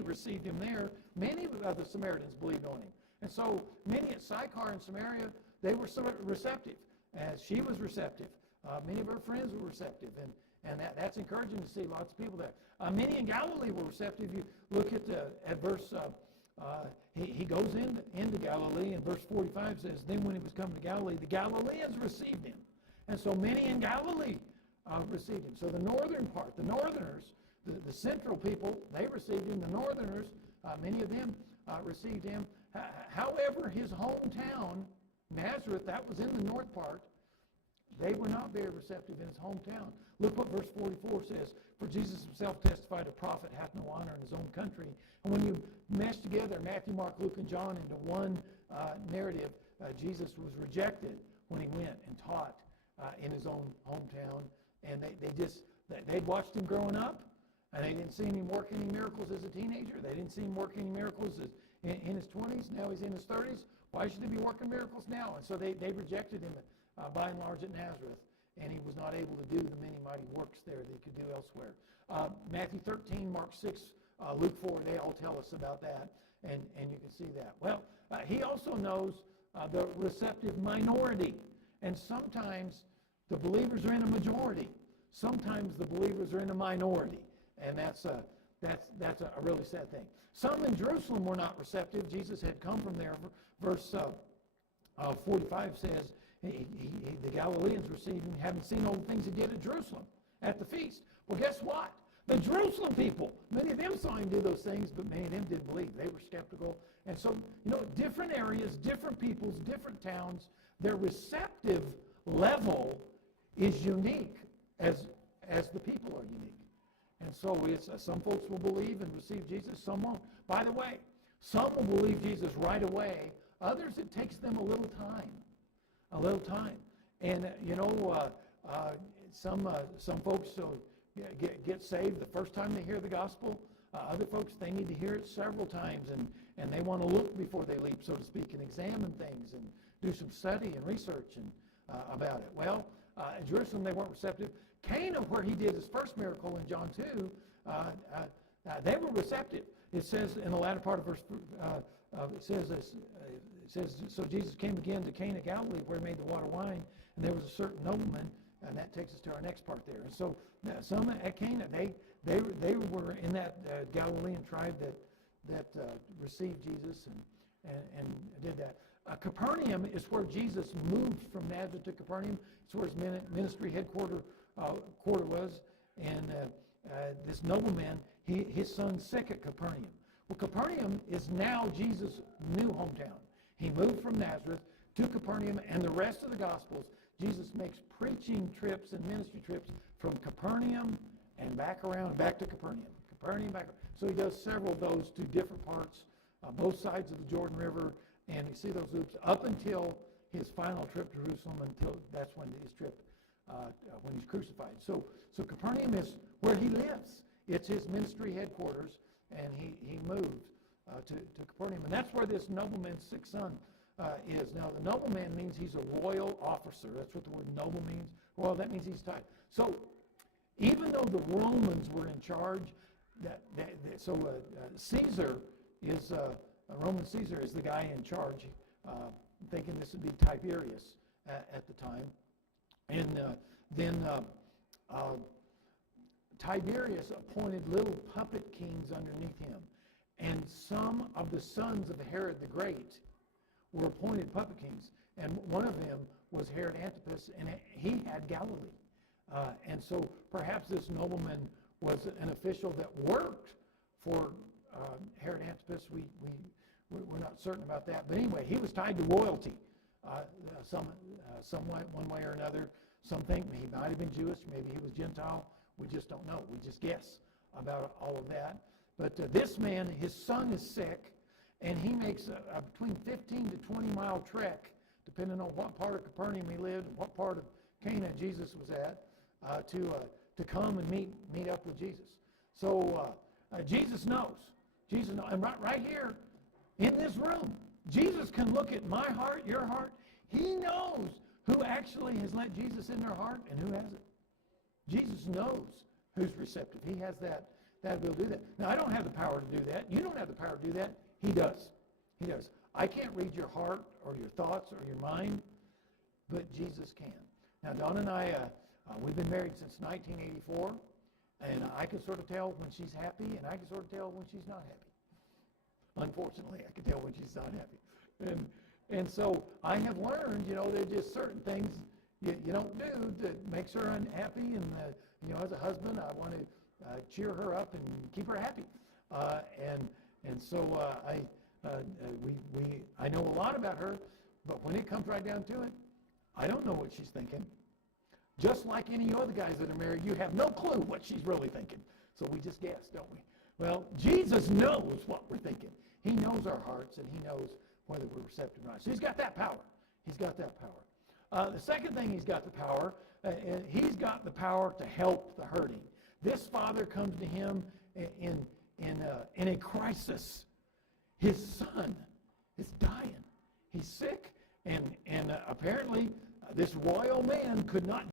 many received him there. Many of the Samaritans believed on him. And so many at Sychar in Samaria, they were so receptive. As she was receptive. Many of her friends were receptive. And that's encouraging to see lots of people there. Many in Galilee were receptive. You look at verse, he goes into Galilee, and verse 45 says, then when he was come to Galilee, the Galileans received him. And so many in Galilee received him. So the northern part, the northerners, the central people, they received him. The northerners, many of them received him. However, his hometown, Nazareth, that was in the north part, they were not very receptive in his hometown. Look what verse 44 says. For Jesus himself testified, a prophet hath no honor in his own country. And when you mesh together Matthew, Mark, Luke, and John into one narrative, Jesus was rejected when he went and taught in his own hometown. And they'd watched him growing up, and they didn't see him work any miracles as a teenager. They didn't see him work any miracles in his 20s. Now he's in his 30s. Why should he be working miracles now? And so they rejected him by and large at Nazareth, and he was not able to do the many mighty works there that he could do elsewhere. Matthew 13, Mark 6, Luke 4, they all tell us about that, and you can see that. Well, he also knows the receptive minority, and sometimes the believers are in a majority. Sometimes the believers are in a minority, and that's a really sad thing. Some in Jerusalem were not receptive. Jesus had come from there. Verse 45 says, the Galileans received him, having seen all the things he did at Jerusalem at the feast. Well, guess what? The Jerusalem people, many of them saw him do those things, but many of them didn't believe. They were skeptical. And so, different areas, different peoples, different towns, their receptive level is unique as the people are unique. And so some folks will believe and receive Jesus, some won't. By the way, some will believe Jesus right away. Others, it takes them a little time. And, some folks get saved the first time they hear the gospel. Other folks, they need to hear it several times, and they want to look before they leap, so to speak, and examine things and do some study and research about it. Well, in Jerusalem, they weren't receptive. Cana, where he did his first miracle in John 2, they were receptive. It says in the latter part of verse, it says, so Jesus came again to Cana, Galilee, where he made the water wine, and there was a certain nobleman, and that takes us to our next part there. And so some at Cana, they were in that Galilean tribe that received Jesus and did that. Capernaum is where Jesus moved from Nazareth to Capernaum. It's where his ministry headquarters was. And this nobleman, his son's sick at Capernaum. Well, Capernaum is now Jesus' new hometown. He moved from Nazareth to Capernaum, and the rest of the Gospels, Jesus makes preaching trips and ministry trips from Capernaum and back around, back to Capernaum. Capernaum, back. So he does several of those to different parts, both sides of the Jordan River, and you see those loops up until his final trip to Jerusalem, until that's when his trip, when he's crucified. So Capernaum is where he lives. It's his ministry headquarters, and he moved to Capernaum. And that's where this nobleman's sick son is. Now, the nobleman means he's a royal officer. That's what the word noble means. Well, that means he's tied. So even though the Romans were in charge, Caesar is, Roman Caesar is the guy in charge, thinking this would be Tiberius at the time. And then Tiberius appointed little puppet kings underneath him. And some of the sons of Herod the Great were appointed puppet kings. And one of them was Herod Antipas, and he had Galilee. And so perhaps this nobleman was an official that worked for Herod Antipas. We're not certain about that. But anyway, he was tied to royalty somewhat, one way or another. Some think he might have been Jewish, maybe he was Gentile. We just don't know. We just guess about all of that. But this man, his son is sick, and he makes a between 15 to 20-mile trek, depending on what part of Capernaum he lived and what part of Cana Jesus was at, to come and meet up with Jesus. So Jesus knows. Jesus knows. And right here in this room, Jesus can look at my heart, your heart. He knows who actually has let Jesus in their heart and who hasn't. Jesus knows who's receptive. He has Dad will do that. Now, I don't have the power to do that. You don't have the power to do that. He does. He does. I can't read your heart or your thoughts or your mind, but Jesus can. Now, Dawn and I, we've been married since 1984, and I can sort of tell when she's happy, and I can sort of tell when she's not happy. Unfortunately, I can tell when she's not happy. And so I have learned, there are just certain things you don't do that makes her unhappy, and, as a husband, I want to cheer her up and keep her happy. And so I know a lot about her, but when it comes right down to it, I don't know what she's thinking. Just like any other guys that are married, you have no clue what she's really thinking. So we just guess, don't we? Well, Jesus knows what we're thinking. He knows our hearts, and he knows whether we're receptive or not. So he's got that power. He's got that power. The second thing he's got the power to help the hurting. This father comes to him in a crisis. His son is dying. He's sick, and apparently this royal man could not